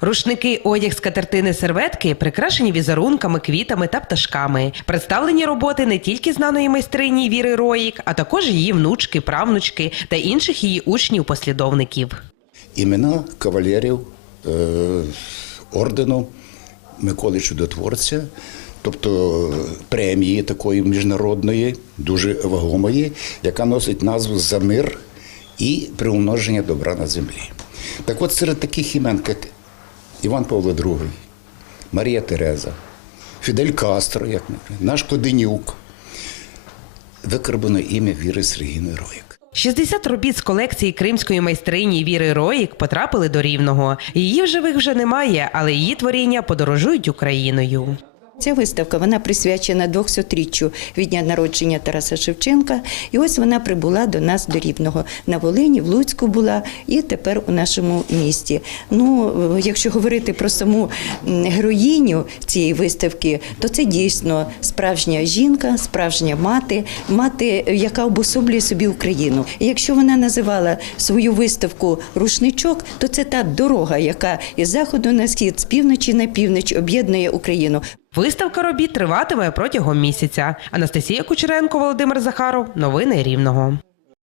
Рушники, одяг з катертини серветки прикрашені візерунками, квітами та пташками. Представлені роботи не тільки знаної майстрині Віри Роїк, а також її внучки, правнучки та інших її учнів-послідовників. імена кавалерів е, ордену Миколи Чудотворця, тобто премії такої міжнародної, дуже вагомої, яка носить назву За мир і приумноження добра на землі. Так от серед таких імен, як Іван Павло II, Марія Тереза, Фідель Кастро, як наш Коденюк, викарбано ім'я Віри Сергійної Роїк. 60 робіт з колекції кримської майстрині Віри Роїк потрапили до Рівного. Її в живих вже немає, але її творіння подорожують Україною. Ця виставка вона присвячена 200-річчю від дня народження Тараса Шевченка. І ось вона прибула до нас до Рівного. На Волині, в Луцьку була і тепер у нашому місті. Ну, якщо говорити про саму героїню цієї виставки, то це дійсно справжня жінка, справжня мати, мати, яка обособлює собі Україну. І якщо вона називала свою виставку рушничок, то це та дорога, яка із заходу на схід, з півночі на північ об'єднує Україну. Виставка робіт триватиме протягом місяця. Анастасія Кучеренко, Володимир Захаров. Новини Рівного.